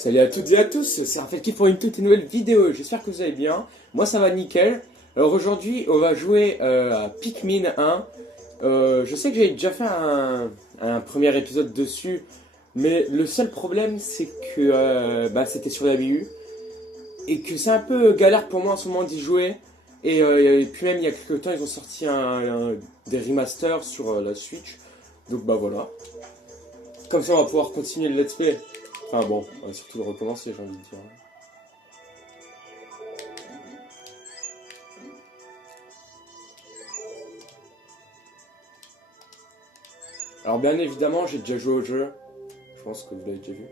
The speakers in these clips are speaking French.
Salut à toutes et à tous, c'est Raphaël qui pour une toute nouvelle vidéo, j'espère que vous allez bien, moi ça va nickel. Alors aujourd'hui on va jouer à Pikmin 1, je sais que j'ai déjà fait un premier épisode dessus, mais le seul problème c'est que c'était sur la Wii U, et que c'est un peu galère pour moi en ce moment d'y jouer, et puis même il y a quelques temps ils ont sorti des remasters sur la Switch, donc bah voilà. Comme ça on va pouvoir continuer le let's play. Enfin bon, on va surtout le recommencer, j'ai envie de dire. Alors bien évidemment, j'ai déjà joué au jeu. Je pense que vous l'avez déjà vu.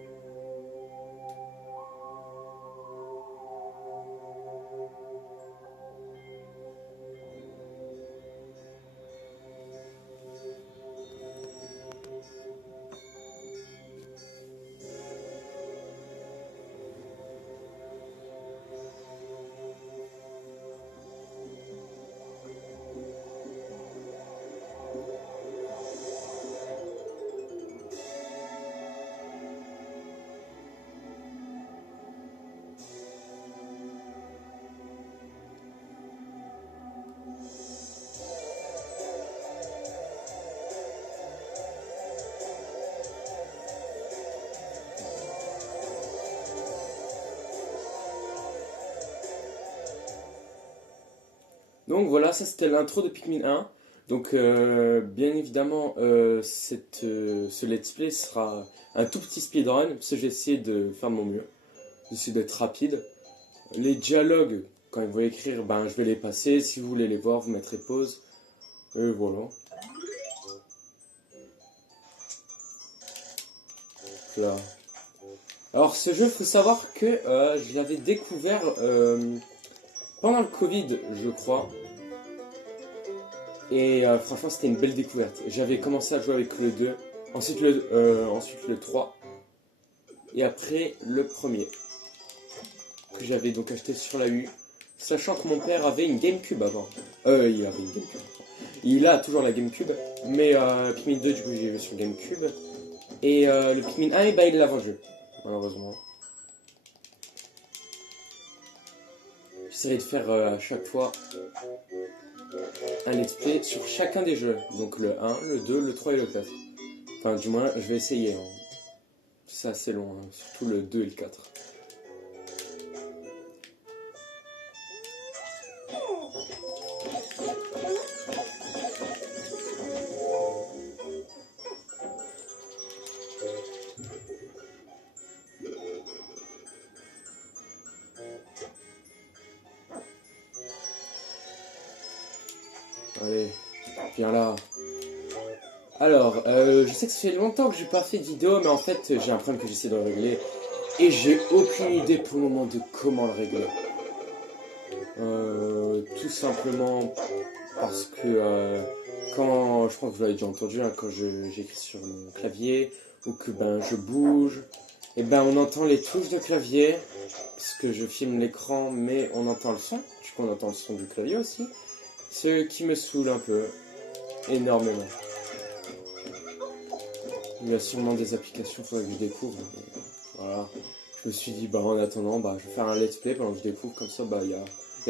Donc voilà, ça c'était l'intro de Pikmin 1. Donc bien évidemment, ce let's play sera un tout petit speedrun, parce que j'ai essayé de faire de mon mieux, d'essayer d'être rapide. Les dialogues, quand ils vont écrire, ben je vais les passer. Si vous voulez les voir, vous mettrez pause. Et voilà. Là. Alors ce jeu, faut savoir que je l'avais découvert pendant le Covid, je crois. Et franchement, c'était une belle découverte. J'avais commencé à jouer avec le 2, ensuite le 3, et après le premier, que j'avais donc acheté sur la Wii U, sachant que mon père avait une GameCube avant. Il avait une GameCube. Il a toujours la GameCube, mais Pikmin 2, du coup, j'ai vu sur GameCube. Et le Pikmin 1, bah, il l'a vendu, malheureusement. J'essaierai de faire à chaque fois un let's play sur chacun des jeux. Donc le 1, le 2, le 3 et le 4. Enfin, du moins, je vais essayer. Hein. C'est assez long, hein. Surtout le 2 et le 4. Allez, viens là. Alors, je sais que ça fait longtemps que j'ai pas fait de vidéo, mais en fait, j'ai un problème que j'essaie de régler. Et j'ai aucune idée pour le moment de comment le régler. Tout simplement parce que quand, je pense que vous l'avez déjà entendu, hein, quand j'écris sur mon clavier, ou que je bouge, et on entend les touches de clavier, parce que je filme l'écran, mais on entend le son, du coup on entend le son du clavier aussi, ce qui me saoule un peu, énormément. Il y a sûrement des applications, faudrait que je découvre. Mais voilà. Je me suis dit, en attendant, je vais faire un let's play pendant que je découvre, comme ça, il y a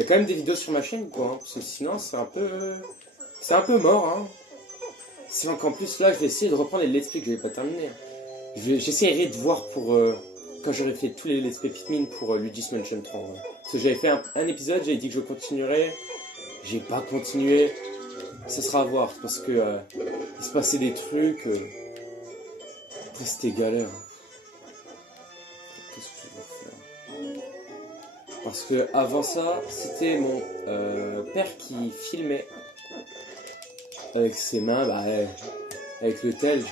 quand même des vidéos sur ma chaîne, quoi. Hein, parce que sinon, c'est un peu mort, hein. Sinon qu'en plus, là, je vais essayer de reprendre les let's play que j'avais pas terminé. J'essaierai de voir pour, quand j'aurai fait tous les let's play Pikmin pour Luigi's Mansion 3. Ouais. Parce que j'avais fait un épisode, j'avais dit que je continuerais. J'ai pas continué. Ça sera à voir, parce que il se passait des trucs. C'était galère. Qu'est-ce que je vais faire? Parce que avant ça, c'était mon père qui filmait avec ses mains, avec le tel.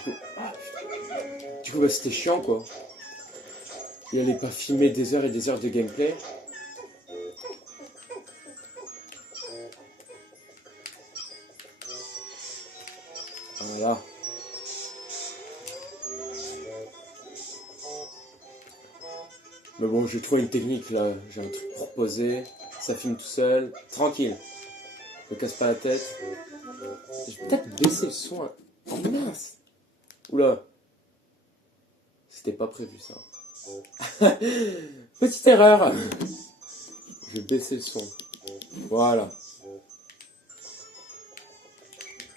Du coup, c'était chiant quoi. Il allait pas filmer des heures et des heures de gameplay. Voilà. Mais bon, j'ai trouvé une technique là, j'ai un truc proposé, ça filme tout seul, tranquille. Je me casse pas la tête. Je vais peut-être baisser le son. Oh mince! Oula! C'était pas prévu ça. Petite erreur. Je vais baisser le son. Voilà.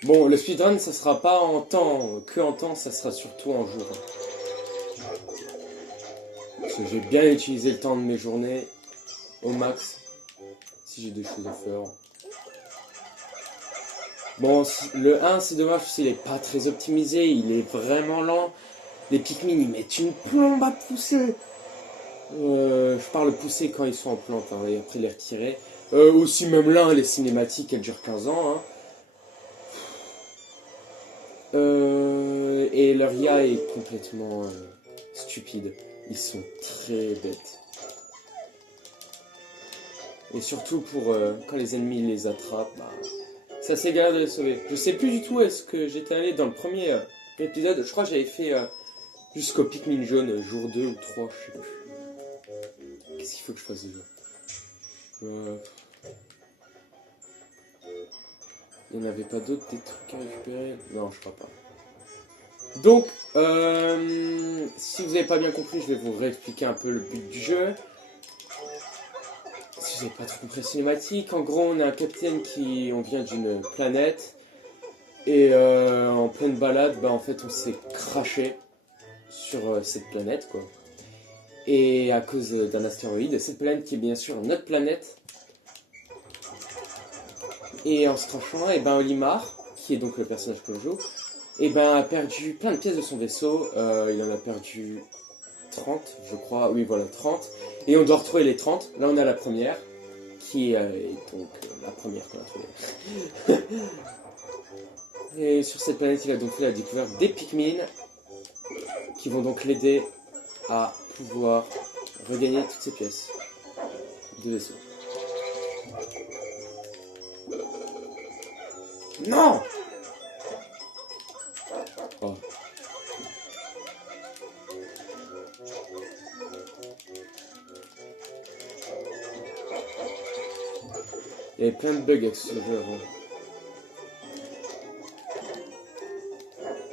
Bon, le speedrun, ça sera pas en temps, que en temps, ça sera surtout en jour. Parce que j'ai bien utilisé le temps de mes journées au max. Si j'ai des choses à faire. Bon, le 1, c'est dommage parce qu'il est pas très optimisé, il est vraiment lent. Les Pikmin, ils mettent une plombe à pousser. Je parle pousser quand ils sont en plante, hein, et après les retirer. Aussi, même là, les cinématiques, elles durent 15 ans. Hein. Et leur IA est complètement stupide. Ils sont très bêtes. Et surtout pour quand les ennemis les attrapent, bah, c'est assez galère de les sauver. Je sais plus du tout est-ce que j'étais allé dans le premier épisode. Je crois que j'avais fait jusqu'au Pikmin jaune, jour 2 ou 3, je sais plus. Qu'est-ce qu'il faut que je fasse déjà Il n'y en avait pas d'autres, des trucs à récupérer? Non, je crois pas. Donc, si vous n'avez pas bien compris, je vais vous réexpliquer un peu le but du jeu. Si vous n'avez pas trop compris la cinématique, en gros, on a un capitaine on vient d'une planète. Et en pleine balade, bah, en fait, on s'est craché sur cette planète, quoi. Et à cause d'un astéroïde, cette planète qui est bien sûr notre planète. Et en se crachant, et ben Olimar, qui est donc le personnage que je joue, et ben a perdu plein de pièces de son vaisseau. Il en a perdu 30, je crois. Oui, voilà, 30. Et on doit retrouver les 30. Là, on a la première, qui est donc la première qu'on a trouvée. Et sur cette planète, il a donc fait la découverte des Pikmin, qui vont donc l'aider à pouvoir regagner toutes ces pièces de vaisseau. Non! Oh. Il y avait plein de bugs avec ce jeu avant.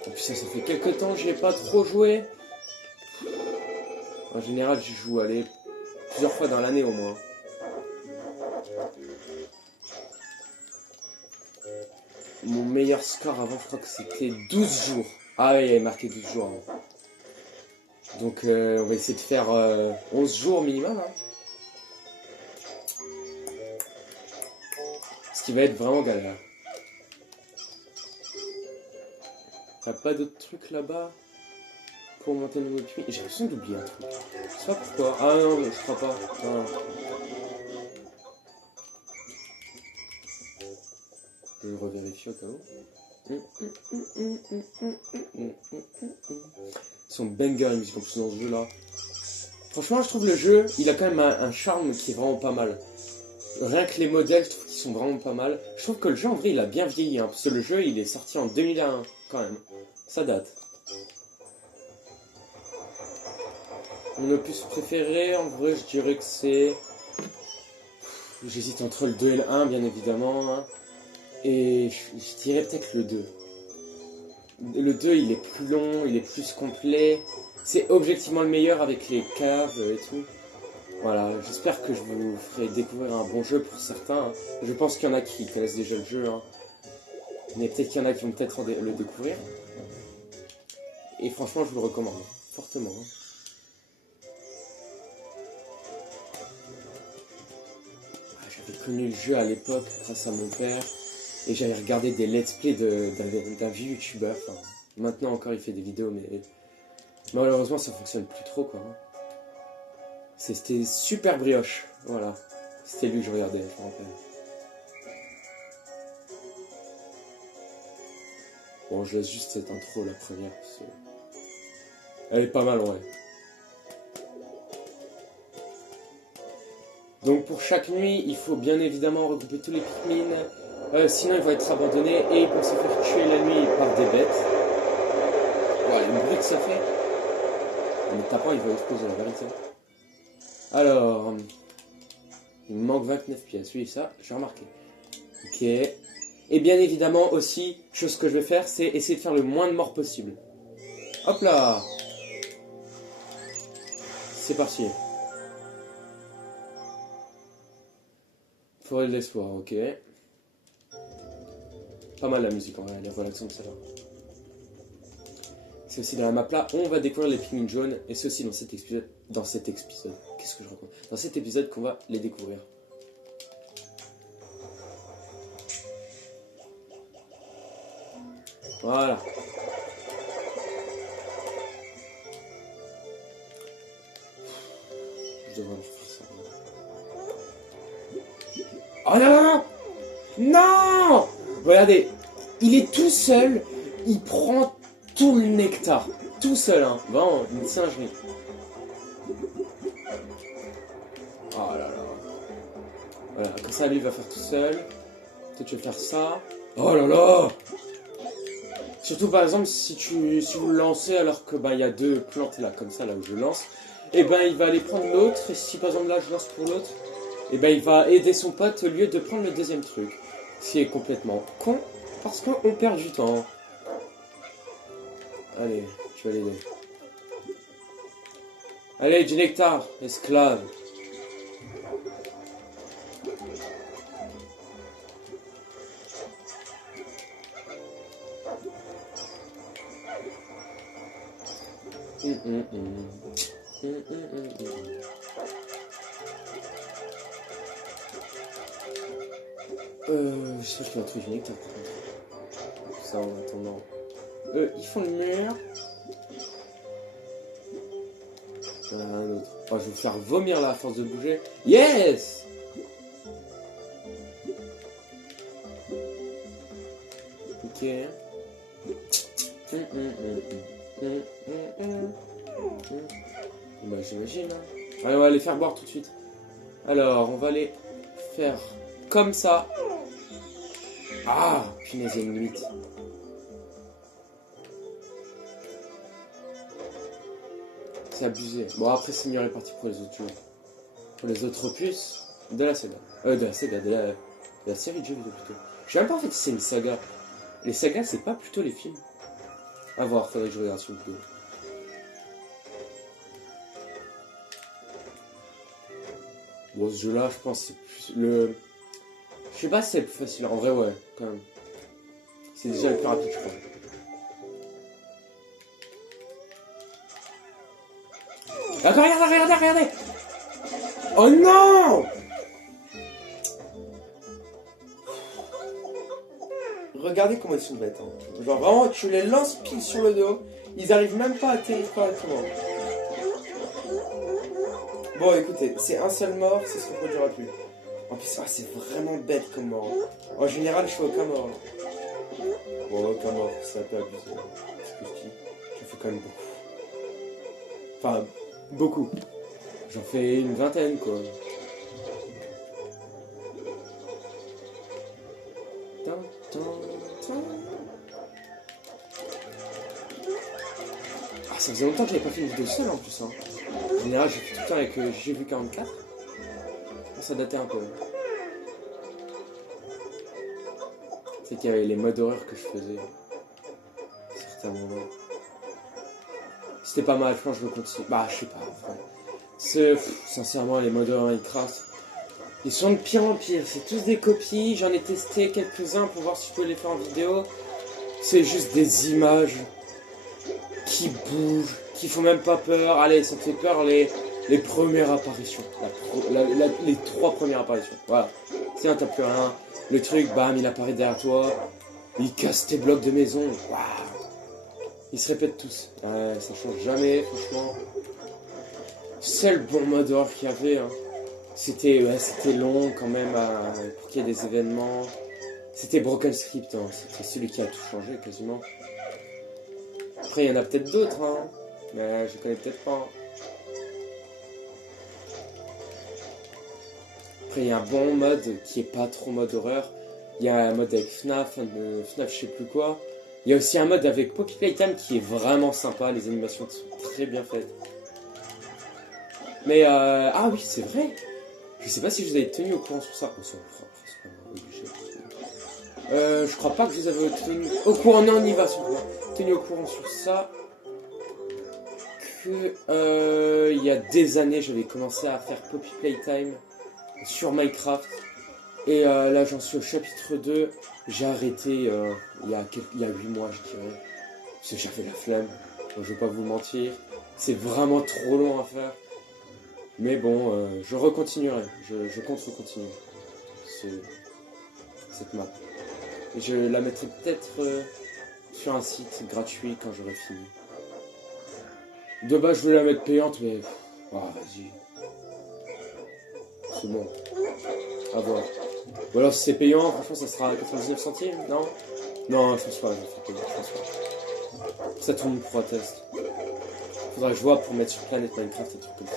Et puis ça fait quelques temps que j'ai pas trop joué. En général, j'y joue plusieurs fois dans l'année au moins. Mon meilleur score avant, je crois que c'était 12 jours. Ah oui, il y avait marqué 12 jours avant. Donc on va essayer de faire 11 jours minimum. Hein. Ce qui va être vraiment galère. T'as pas d'autres trucs là-bas pour monter le niveau de Pikmin? J'ai l'impression d'oublier un truc. Je sais pas pourquoi. Ah non, je crois pas. Non. Je vais revérifier au cas où. Ils sont banger les musiques en plus dans ce jeu là. Franchement, je trouve le jeu, il a quand même un charme qui est vraiment pas mal. Rien que les modèles, je trouve qu'ils sont vraiment pas mal. Je trouve que le jeu en vrai il a bien vieilli, hein, parce que le jeu il est sorti en 2001 quand même. Ça date. Mon opus préféré, en vrai, je dirais que c'est... J'hésite entre le 2 et le 1, bien évidemment. Hein. Et je dirais peut-être le 2. Le 2, il est plus long, il est plus complet. C'est objectivement le meilleur avec les caves et tout. Voilà, j'espère que je vous ferai découvrir un bon jeu pour certains. Hein. Je pense qu'il y en a qui connaissent déjà le jeu. Hein. Mais peut-être qu'il y en a qui vont peut-être le découvrir. Et franchement, je vous le recommande fortement. Hein. J'avais connu le jeu à l'époque grâce à mon père. Et j'avais regardé des let's play d'un vieux youtubeur. Enfin, maintenant encore, il fait des vidéos, mais malheureusement, ça fonctionne plus trop, quoi. C'était Super Brioche, voilà. C'était lui que je regardais, je me rappelle. Bon, je laisse juste cette intro, la première, parce que... Elle est pas mal, ouais. Donc pour chaque nuit, il faut bien évidemment regrouper tous les Pikmin. Sinon, ils vont être abandonnés et ils peuvent se faire tuer la nuit par des bêtes. Voilà, le bruit que ça fait. En me tapant, il va exploser, la vérité. Alors, il me manque 29 pièces. Oui, ça, j'ai remarqué. Ok. Et bien évidemment aussi, chose que je vais faire, c'est essayer de faire le moins de morts possible. Hop là! c'est parti. Forêt de l'espoir, ok. Pas mal la musique en vrai, elle est relaxante celle-là. C'est aussi dans la map là, on va découvrir les Pikmin jaunes. Et c'est aussi dans cet épisode. Qu'est-ce que je raconte? Dans cet épisode qu'on va les découvrir. Voilà. Je devrais faire ça. Oh non, non, non! Non! Regardez, il est tout seul, il prend tout le nectar. Tout seul, hein. Vraiment, une singerie. Oh là là. Voilà, comme ça, lui, il va faire tout seul. Toi, tu vas faire ça. Oh là là! Surtout, par exemple, si vous le lancez alors que il y a deux plantes là, comme ça, là où je lance, et ben il va aller prendre l'autre. Et si par exemple là, je lance pour l'autre, et ben il va aider son pote au lieu de prendre le deuxième truc. Ce qui est complètement con, parce qu'on perd du temps. Allez, tu vas l'aider. Allez, du nectar, esclave. J'espère qu'il va trouver du nectar par contre. Ça en attendant. Ils font le mur. Un autre. Oh, je vais vous faire vomir là à force de bouger. Yes! Ok. Bah j'imagine. Allez, on va les faire boire tout de suite. Alors, on va les faire comme ça. Ah, punaise, il y a une limite. C'est abusé. Bon, après, c'est mieux réparti pour les autres jeux. Pour les autres opus de la saga. De la série de jeux vidéo plutôt. Je sais même pas en fait si c'est une saga. Les sagas, c'est pas plutôt les films. À voir, faudrait que je regarde sur le vidéo. Bon, ce jeu-là, je pense, c'est plus le... Je sais pas si c'est le plus facile. En vrai, ouais, quand même. C'est déjà le plus rapide, je crois. Attends, regardez! Oh non! Regardez comment ils sont bêtes. Hein. Genre vraiment, tu les lances pile sur le dos. Ils arrivent même pas à atterrir correctement. Bon, écoutez, c'est un seul mort, c'est ce qu'on produira plus. En plus, c'est vraiment bête comme mort. En général, je fais aucun mort. Bon, aucun mort, c'est un peu abusé. C'est ce que je dis. J'en fais quand même beaucoup. Enfin, beaucoup. J'en fais une vingtaine, quoi. Ah, ça faisait longtemps que j'avais pas fait une vidéo seule en plus. Hein. En général, j'ai fait tout le temps avec GV44. Ça datait un peu. C'est qu'il y avait les modes horreur que je faisais. À certains moments. C'était pas mal, je pense que je veux continuer. Bah, je sais pas. Enfin, sincèrement, les modes horreur Minecraft, ils sont de pire en pire. C'est tous des copies. J'en ai testé quelques-uns pour voir si je pouvais les faire en vidéo. C'est juste des images qui bougent, qui font même pas peur. Allez, ça te fait peur les premières apparitions. Les 3 premières apparitions. Voilà. Sinon, t'as plus rien. Le truc, bam, il apparaît derrière toi. Il casse tes blocs de maison. Waouh. Ils se répètent tous. Ça change jamais, franchement. C'est le bon mode horreur qu'il y avait. Hein. C'était long quand même pour qu'il y ait des événements. C'était Broken Script. Hein. C'était celui qui a tout changé quasiment. Après, il y en a peut-être d'autres. Hein. Mais je connais peut-être pas. Après, il y a un bon mode qui est pas trop mode horreur. Il y a un mode avec FNAF, FNAF je sais plus quoi. Il y a aussi un mode avec Poppy Playtime qui est vraiment sympa. Les animations sont très bien faites. Mais ah oui, c'est vrai. Je sais pas si je vous avez tenu au courant sur ça. Oh, c'est pas obligé. Je crois pas que je vous avais tenu au courant. Non, on y va sur tenu au courant sur ça. que il y a des années, j'avais commencé à faire Poppy Playtime sur Minecraft. Et là, j'en suis au chapitre 2. J'ai arrêté il y a 8 mois, je dirais. Parce que j'avais la flemme. Donc, je vais pas vous mentir. C'est vraiment trop long à faire. Mais bon, je recontinuerai. Je compte recontinuer cette map. Et je la mettrai peut-être sur un site gratuit quand j'aurai fini. De base, je voulais la mettre payante, mais... Oh, vas-y. C'est bon. À voir. Ou alors si c'est payant, franchement, ça sera à 99 centimes, non? Non, je pense pas, je vais faire payer, je pense pas. Ça, tout le monde pourra tester. Faudra que je vois pour mettre sur Planète Minecraft et tout comme ça.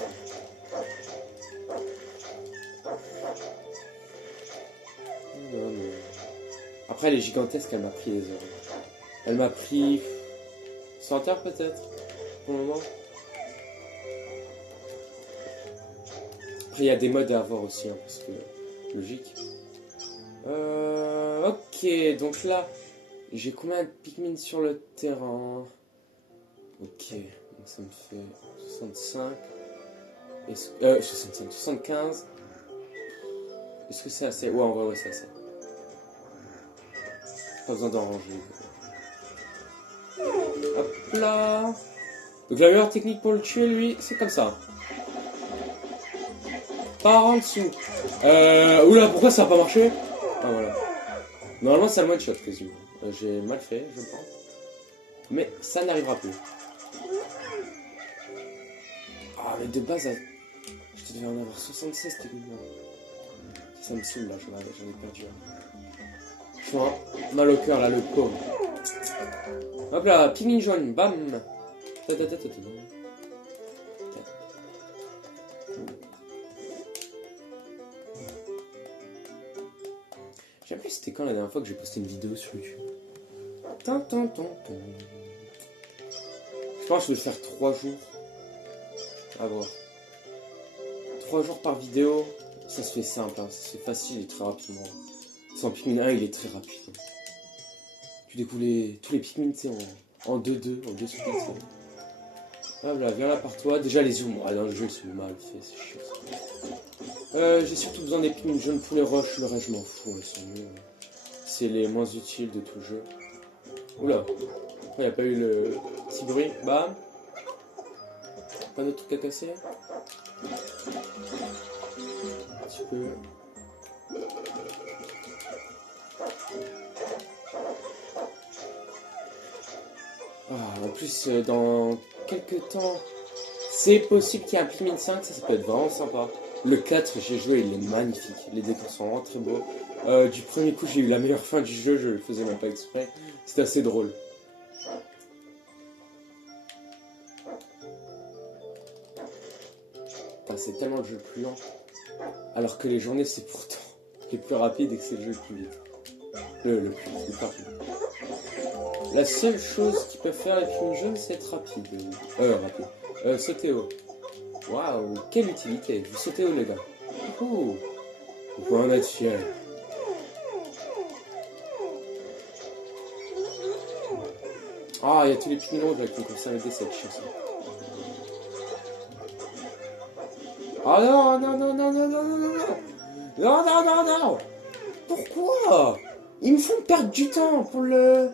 Non, mais... Après, elle est gigantesque, elle m'a pris les heures. Elle m'a pris 100 heures peut-être, pour le moment. Après, il y a des modes à avoir aussi, hein, parce que... Logique. Ok, donc là, j'ai combien de Pikmin sur le terrain? Ok, donc ça me fait 65. 65, 75. Est-ce que c'est assez? Ouais, en vrai, ouais, c'est assez. Pas besoin d'en ranger. Hop là. Donc la meilleure technique pour le tuer, lui, c'est comme ça. Par en dessous. Oula, pourquoi ça n'a pas marché? Ah, voilà. Normalement, c'est le one shot quasiment. J'ai mal fait, je pense. Mais ça n'arrivera plus. Ah, mais de base, je devais en avoir 76 techniquement. Ça me saoule là, j'en ai perdu un. Franchement, mal au cœur là, le pauvre. Hop là, Pikmin jaune, bam. Je sais plus c'était quand la dernière fois que j'ai posté une vidéo sur YouTube. Je pense que je vais le faire 3 jours. À voir. 3 jours par vidéo, ça se fait simple, hein. Ça se fait facile et très rapidement. Sans Pikmin 1, il est très rapide. Tu découvres tous les Pikmin, tu sais, en 2-2, en 2 secondes. Ah voilà, viens là par toi. Déjà les zooms, dans le jeu c'est mal fait, c'est chiant. J'ai surtout besoin des Pikmin jaunes pour les roches, le reste je m'en fous, ils sont mieux. C'est les moins utiles de tout le jeu. Oula, il n'y a pas eu le petit bruit, bam. Pas d'autre truc à casser. Un petit peu. Ah, en plus, dans quelques temps, c'est possible qu'il y ait un Pikmin 5, ça peut être vraiment sympa. Le 4, j'ai joué, il est magnifique. Les décors sont vraiment très beaux. Du premier coup, j'ai eu la meilleure fin du jeu, je le faisais même pas exprès. C'était assez drôle. C'est tellement le jeu le plus lent. Alors que les journées, c'est pourtant les plus rapides et que c'est le jeu le plus vite. Le plus rapide. La seule chose qui peut faire les Pikmin jaunes, c'est être rapide. Rapide. Sauter haut. Waouh, quelle utilité. Vous sautez haut, les gars. Oh, vous pouvez en être fier. Ah, il y a tous les Pikmin rouges là qui ont commencé à m'aider cette chanson. Ah non, non, non, non, non, non, non, non, non. Non, non, non, non. Pourquoi? Ils me font perdre du temps pour le...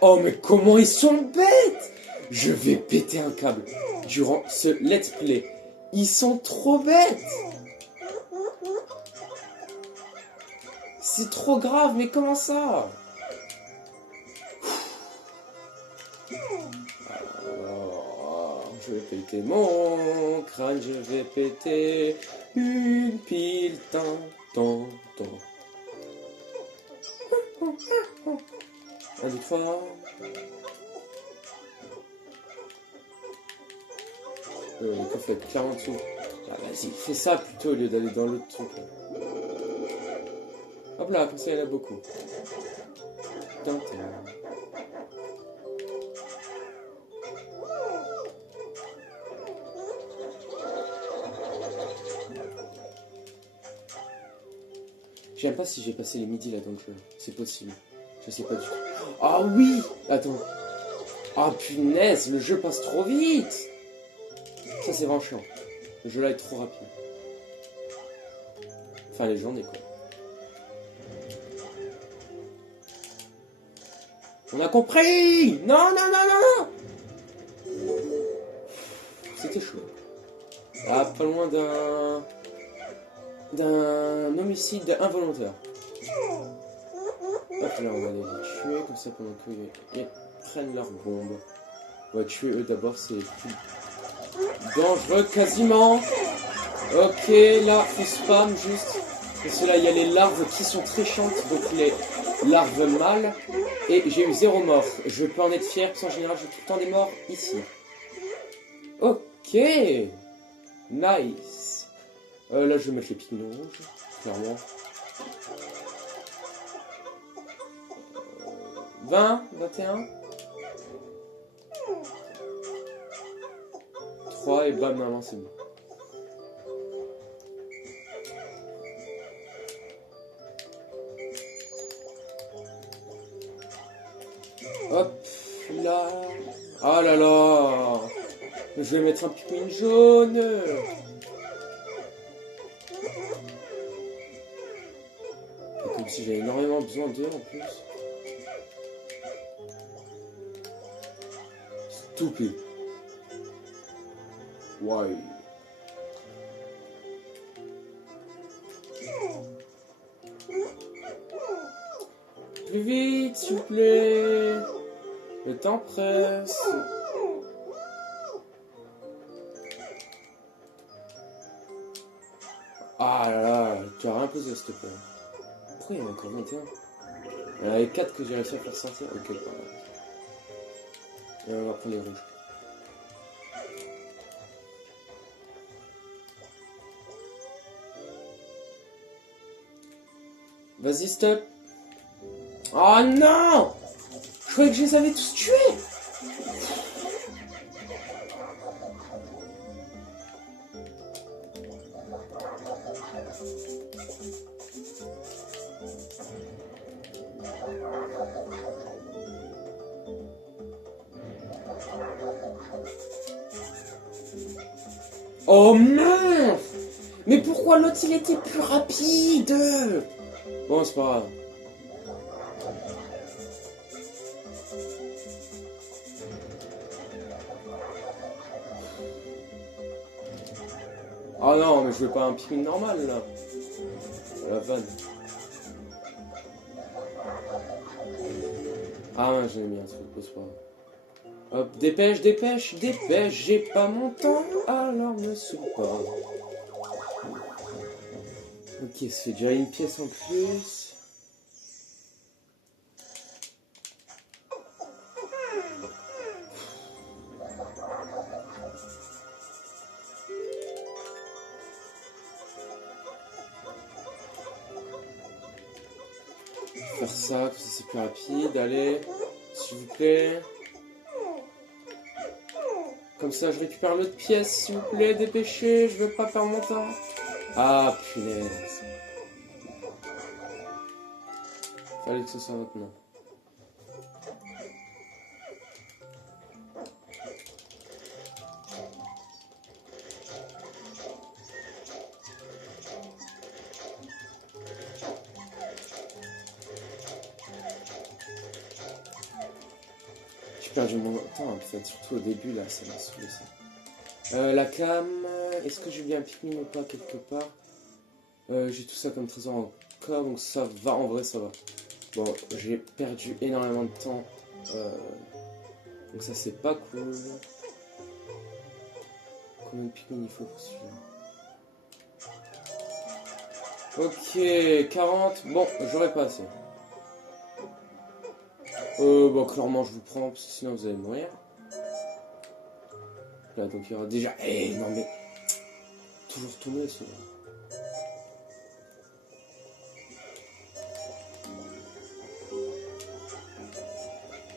Oh, mais comment ils sont bêtes! Je vais péter un câble durant ce let's play. Ils sont trop bêtes! C'est trop grave, mais comment ça? Je vais péter mon crâne, je vais péter une pile, tant. 1, 2, 3. Le coffre est clairement dessous. Ah, vas-y, fais ça plutôt au lieu d'aller dans l'autre truc. Là. Hop là, comme ça il y en a beaucoup. Je sais pas si j'ai passé les midis là dans le jeu. C'est possible. Je sais pas du tout. Ah oui! Attends. Ah punaise, le jeu passe trop vite. Ça c'est vraiment chiant. Le jeu là est trop rapide. Enfin les journées quoi. On a compris. Non, non, non, non, non. C'était chaud. Ah, pas loin d'un homicide involontaire. Hop là, on va aller les tuer comme ça pendant qu'ils prennent leurs bombes. On va tuer eux d'abord, c'est plus dangereux quasiment. Ok, là, faut spam juste. Parce que là, il y a les larves qui sont très chiantes, donc les larves mâles. Et j'ai eu 0 mort. Je peux en être fier, parce qu'en général, j'ai tout le temps des morts ici. Ok. Nice. Là, je vais mettre les pignons rouges, clairement. 20, 21. 3 et bam, normalement, c'est bon. Hop, là. Oh là là. Je vais mettre un Pikmin jaune. Comme si j'avais énormément besoin d'eux en plus. Stupide. Why? Plus vite, s'il vous plaît. Le temps presse. Ah là là, tu as rien posé s'il te plaît. Pourquoi il y en a encore 21? Il y en avait 4 que j'ai réussi à faire sortir. Ok, pas mal. Et on va prendre les rouges. Vas-y, stop. Oh non! Je croyais que je les avais tous tués! Oh mince! Mais pourquoi l'autre il était plus rapide? Bon, c'est pas grave. Oh non, mais je veux pas un Pikmin normal là. La vanne. Ah ouais, j'ai mis un truc, c'est pas grave. Hop, dépêche, dépêche, dépêche, j'ai pas mon temps, alors me saoule pas. Ok, ça fait déjà une pièce en plus. Faire ça, comme ça c'est plus rapide, allez, s'il vous plaît. Comme ça je récupère l'autre pièce, s'il vous plaît, dépêchez, je veux pas perdre mon temps. Ah punaise. Fallait que ce soit maintenant. J'ai perdu mon temps en fait, surtout au début là, ça m'a saoulé ça. La cam, est-ce que j'ai bien un Pikmin ou pas quelque part? J'ai tout ça comme trésor encore, donc ça va, en vrai ça va. Bon, j'ai perdu énormément de temps, donc ça c'est pas cool. Combien de Pikmin il faut pour celui-là? Ok, 40, bon, j'aurais pas assez. Bon, clairement je vous prends, parce que sinon vous allez mourir. Là, donc il y aura déjà... Eh, non mais... Toujours tourner, celui-là.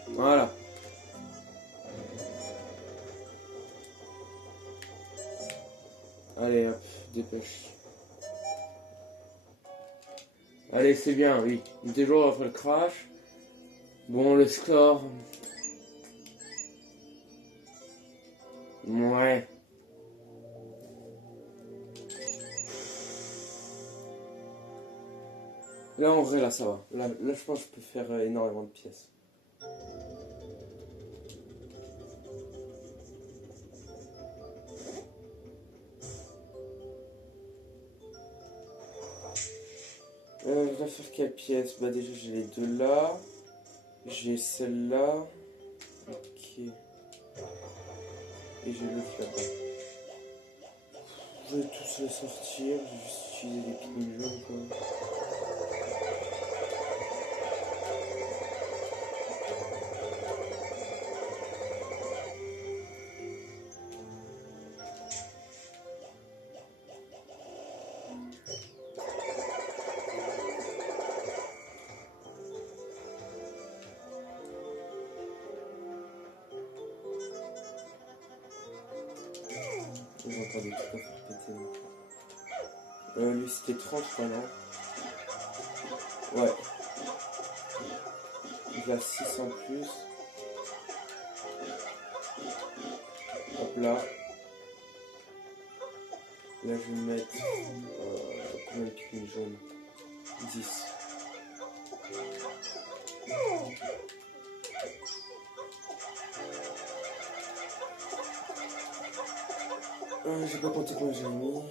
Voilà. Allez, hop, dépêche. Allez, c'est bien, oui. Déjà, après le crash. Bon, le score... Ouais. Là, en vrai, là, ça va. Là, je pense que je peux faire énormément de pièces. Je dois faire quelle pièce? Bah, déjà, j'ai les deux là. J'ai celle-là. Ok. Et j'ai l'autre là-bas. Je vais tous les sortir. Je vais juste utiliser des pigments jaunes, quoi. J'entends des trucs à faire péter. Lui c'était 30 je crois, non? Ouais. Il a 6 en plus. Hop là. Là je vais mettre combien de pigments jaunes? 10. J'ai pas compté combien j'ai mis.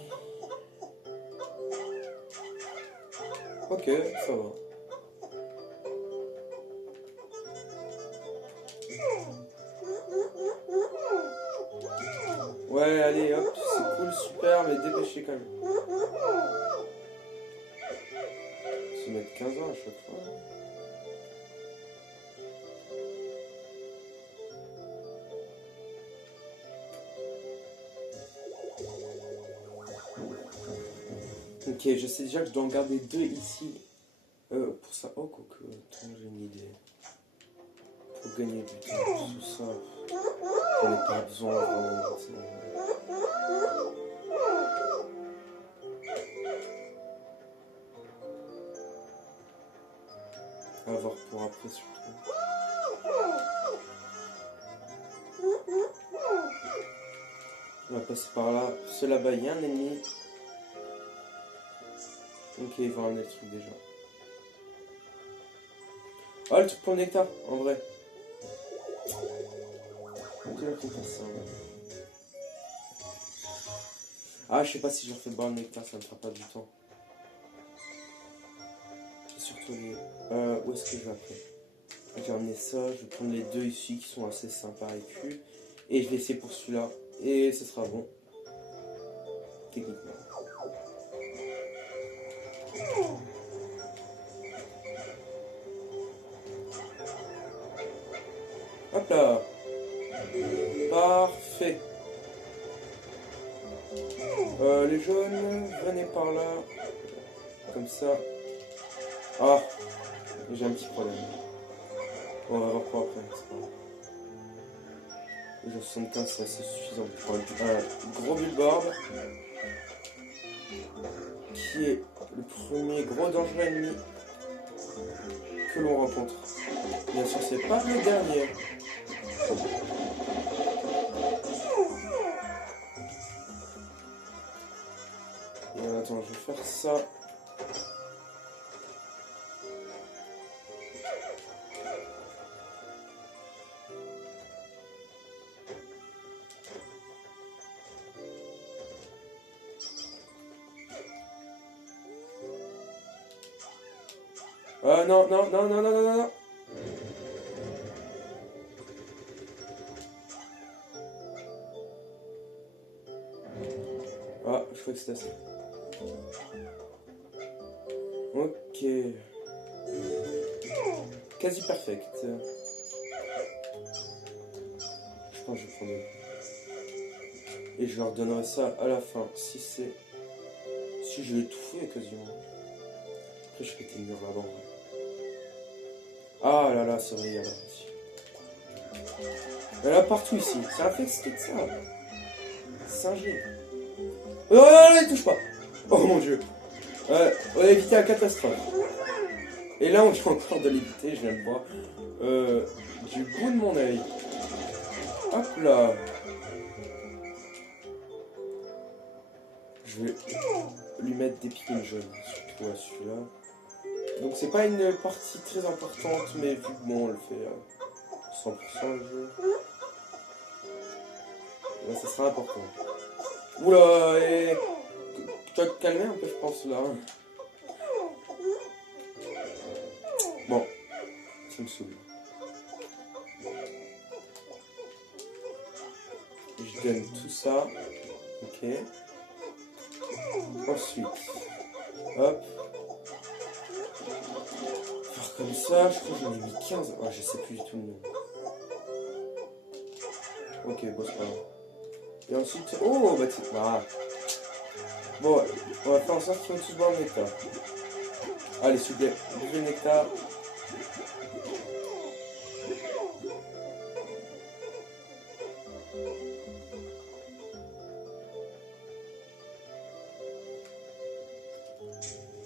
Ok, ça va. Ouais, allez, hop, c'est cool, super, mais dépêchez quand même. Se mettre 15 ans à chaque fois. Ok, je sais déjà que je dois en garder 2 ici. Pour ça, oh, quoique, attends, j'ai une idée. Pour gagner du temps, tout ça, j'en ai pas besoin vraiment. À voir pour après surtout. On va passer par là. Ce là-bas, il y a un ennemi. Ok, il va ramener le truc déjà. Ah, le truc pour le nectar, en vrai. Ah, je sais pas si je refais boire le nectar, ça me fera pas du temps. J'ai surtout les... où est-ce que je vais après? Je vais ramener ça, je vais prendre les deux ici qui sont assez sympas et cul. Et je vais essayer pour celui-là. Et ce sera bon. Techniquement. Hop là. Parfait. Les jaunes, venez par là. Comme ça. Ah, j'ai un petit problème. Bon, on va voir pour après. Déjà 75, c'est assez suffisant pour un gros Bulborb. Qui est le premier gros danger ennemi que l'on rencontre. Bien sûr, c'est pas le dernier. Et attends, je vais faire ça. Non, non, non, non, non, non, non, non. Ah, je crois que c'était ça. Ok. Quasi perfect. Je pense que je vais prendre. Et je leur donnerai ça à la fin. Si c'est... Si je l'ai tout fait quasiment. Après je pétais le mur là-bas. Ah là là, c'est vrai, il y a là aussi. Il y en a partout ici. Ça a fait ce que ça. Singé. Oh non, non, il touche pas. Oh mon dieu. On a évité la catastrophe. Et là, on vient encore de l'éviter, je viens de voir. Du bout de mon œil. Hop là. Je vais lui mettre des Pikmin jaunes, surtout à celui-là. Donc c'est pas une partie très importante, mais vu que bon, on le fait 100% le jeu, là ça sera important. Oula, et... tu vas te calmer un peu, je pense, là. Bon, ça me saoule. Je donne tout ça. Ok. Ensuite, hop. Faire comme ça, je crois que j'en ai mis 15. Oh, je sais plus du tout le nom. Ok, bon, c'est pas grave. Et ensuite, oh, bah c'est... Ah. Bon, ouais. On va faire en sorte qu'ils vont tous boire le nectar. Allez, s'il vous plaît, buvez le nectar.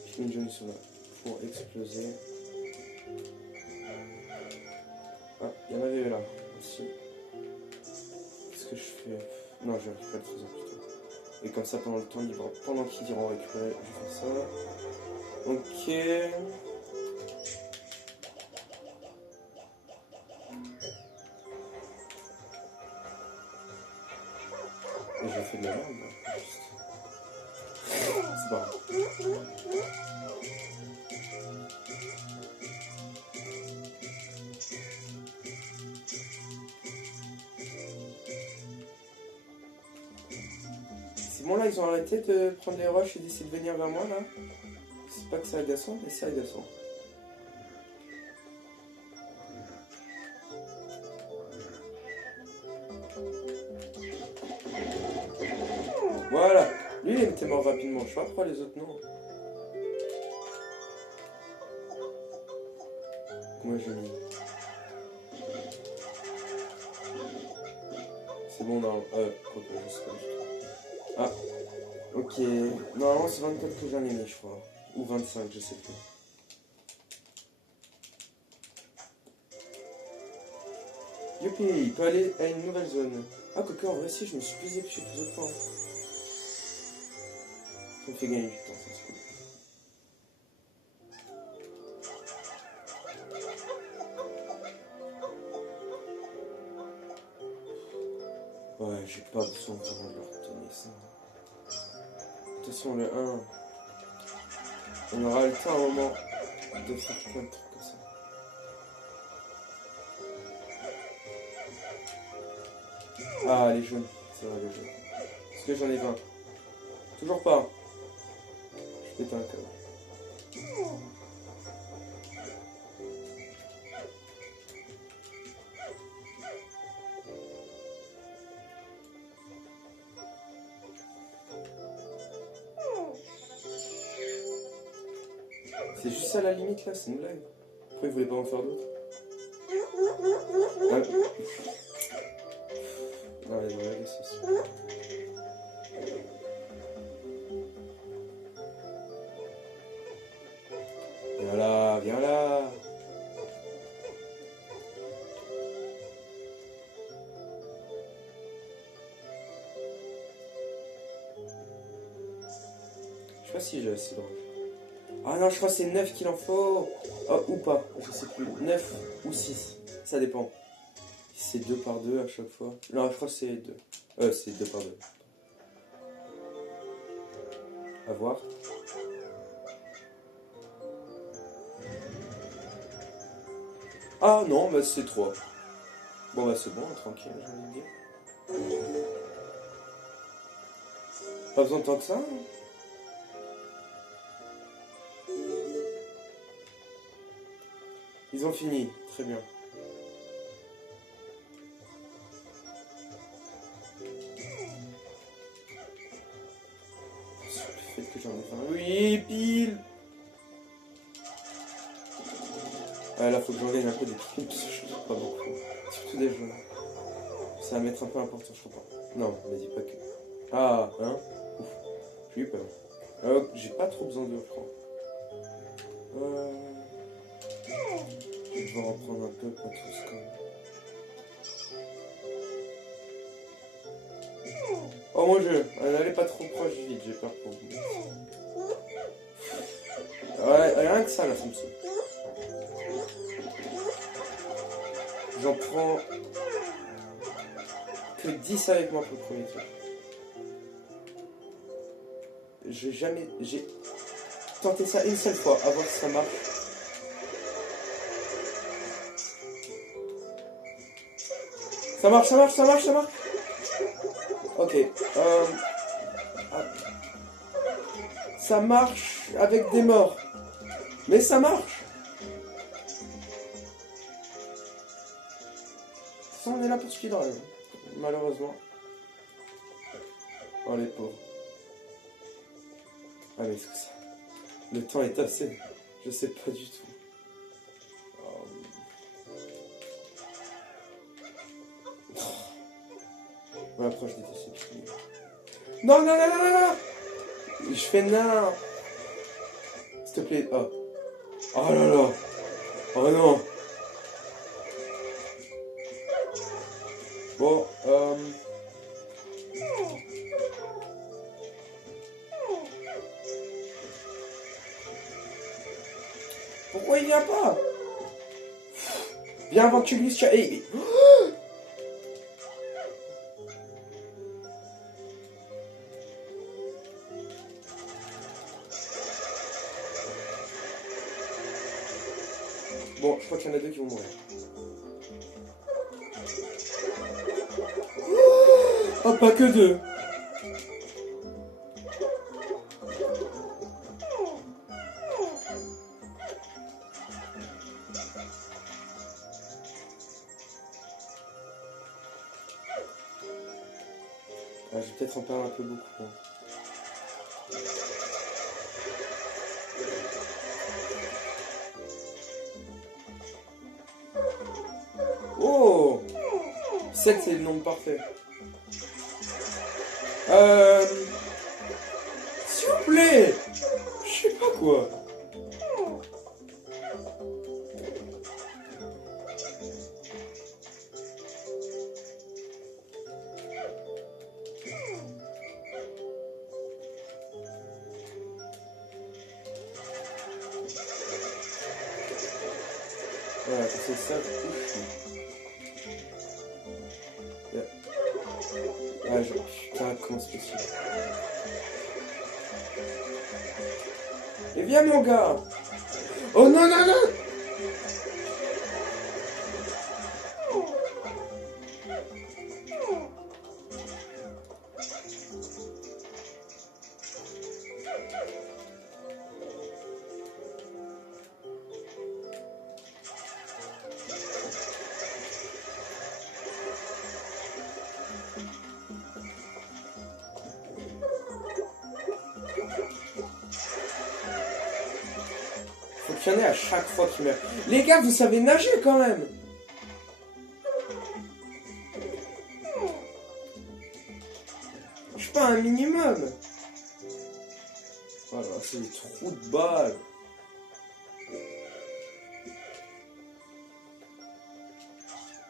Pikmin jaunes sont là pour exploser. Ah, il y en avait là aussi. Qu'est-ce que je fais? Non, je récupère le trésor plutôt. Et comme ça, pendant le temps libre, pendant qu'ils iront récupérer, je vais faire ça. Ok. Et j'ai fait de la merde, là. Juste. C'est pas grave. C'est bon là, ils ont arrêté de prendre les roches et d'essayer de venir vers moi là. C'est pas que c'est agaçant, mais c'est agaçant. Voilà. Lui il était mort rapidement, je sais pas pourquoi les autres non. Moi j'ai mis. C'est bon non. Quoi que je sais pas du tout. Ah. Ok. Normalement c'est 24 que j'en ai mis je crois. Ou 25, je sais plus. Youpi, il peut aller à une nouvelle zone. Ah, quoique en vrai, si, je me suis plus épluché que les autres fois. Ça me fait gagner du temps, ça c'est cool. Ouais, j'ai pas besoin vraiment de leur retenir ça. De toute façon, le 1, on aura le temps à un moment de faire plein de trucs comme ça. Ah, les jaunes, c'est vrai, les jaunes. Parce que j'en ai 20. Toujours pas. Je pète un câble. C'est juste ça la limite là, c'est une blague. Pourquoi ils voulaient pas en faire d'autres? Ah. Non, les blagues, c'est sûr. Viens là, viens là. Je sais pas si j'ai assez de roches. Ah non, je crois que c'est 9 qu'il en faut. Oh, ou pas, je sais plus. 9 ou 6, ça dépend. Si c'est 2 par 2 à chaque fois. Non, je crois que c'est 2. C'est 2 par 2. À voir. Ah non, bah c'est 3. Bon bah c'est bon, tranquille, j'ai envie de dire. Pas besoin de tant que ça. Hein. Ils ont fini, très bien. Sur le fait que j'en ai fait un. Oui, pile. Ah, là, faut que j'en gagne un peu des Pikmin, parce que je trouve pas beaucoup. Surtout des jaunes. Ça va m'être un peu important, je crois pas. Non, mais dis pas que. Ah, hein. Ouf, j'ai eu peur. J'ai pas trop besoin d'eux, je crois. Je vais devoir en prendre un peu, pas tous quand même. Oh Oh mon Dieu, n'allez pas trop proche du vide, j'ai peur pour vous. Ouais, rien que ça là, ça me saoule. J'en prends que 10 avec moi pour le premier truc. J'ai tenté ça une seule fois, à voir si ça marche. Ça marche, ça marche, ça marche, ça marche. Ok. Ça marche avec des morts. Mais ça marche. Ça, on est là pour speedrun, malheureusement. Oh les pauvres. Ah mais est-ce que ça... Le temps est assez... Je sais pas du tout. Ouais, après je déteste ces petits. Non, non, non, non, non, non. Je fais nain. S'il te plaît. Oh. Oh là là. Oh non. Bon, pourquoi il vient pas? Viens avant que tu glisses. Hey. Bon, je crois qu'il y en a deux qui vont mourir. Oh, pas que deux. Ah, je vais peut-être en perdre un peu beaucoup. Hein. Oh, 7 c'est le nombre parfait. S'il vous plaît. Je sais pas quoi. Voilà, c'est ça, ah, putain, comment c'est possible? Et viens, mon gars! Oh non, non, non! Faut qu'il y en ait à chaque fois qu'il meurt. Les gars, vous savez nager quand même! Je suis pas un minimum! Oh là, c'est des trous de balles!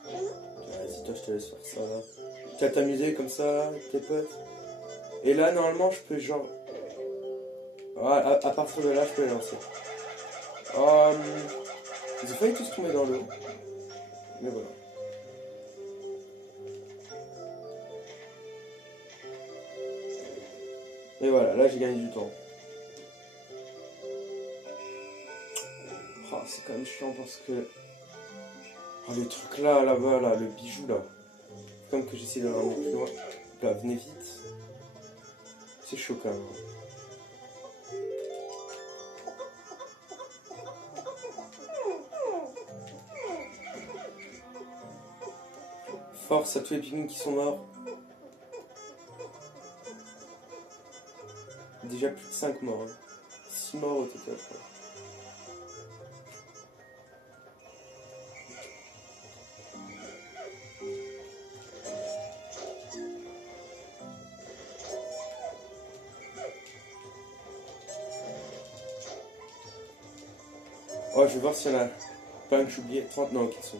Vas-y, toi, je te laisse faire ça. Tu vas t'amuser comme ça, avec tes potes. Et là, normalement, je peux genre... Ah, à partir de là, je peux les lancer. Ils ont failli tous tomber dans l'eau. Mais voilà. Et voilà, là j'ai gagné du temps. Oh, c'est quand même chiant parce que... Oh, les trucs là, là-bas, là, le bijou là. Comme que j'essaie de le ramener plus loin. Là, venez vite. C'est chaud quand même. Force à tous les pygmies qui sont morts. Déjà plus de 5 morts. Hein. 6 morts au total, je crois. Oh, je vais voir s'il y en a pas un que j'ai oublié. 30, non, qui sont.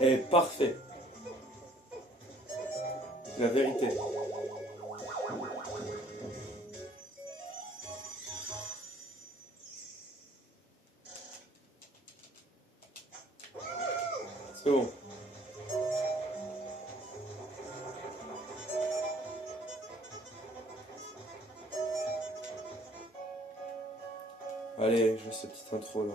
est parfait. La vérité. C'est bon. Allez, je fais cette petite intro là.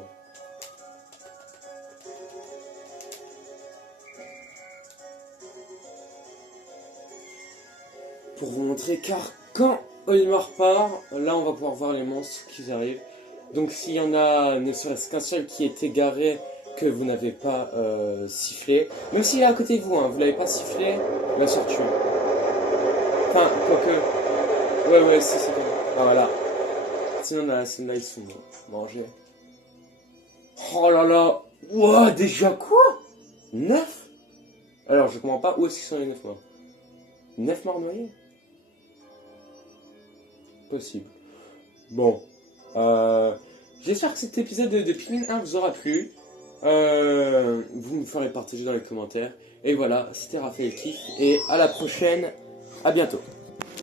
Pour vous montrer, car quand Olimar part, là on va pouvoir voir les monstres qui arrivent. Donc s'il y en a ne serait-ce qu'un seul qui est égaré, que vous n'avez pas sifflé, même s'il est à côté de vous, hein, vous l'avez pas sifflé, il va se tuer. Enfin, quoique... Ouais, c'est comme... Ah, voilà. Sinon, là, ceux-là, ils sont mangés. Oh là là. Ouah, déjà quoi? 9? Alors, je comprends pas où est-ce qu'ils sont les 9 morts. 9 morts noyés? Possible. Bon. J'espère que cet épisode de Pikmin 1 vous aura plu. Vous me ferez partager dans les commentaires. Et voilà, c'était Raphaël Kiff. Et à la prochaine. À bientôt.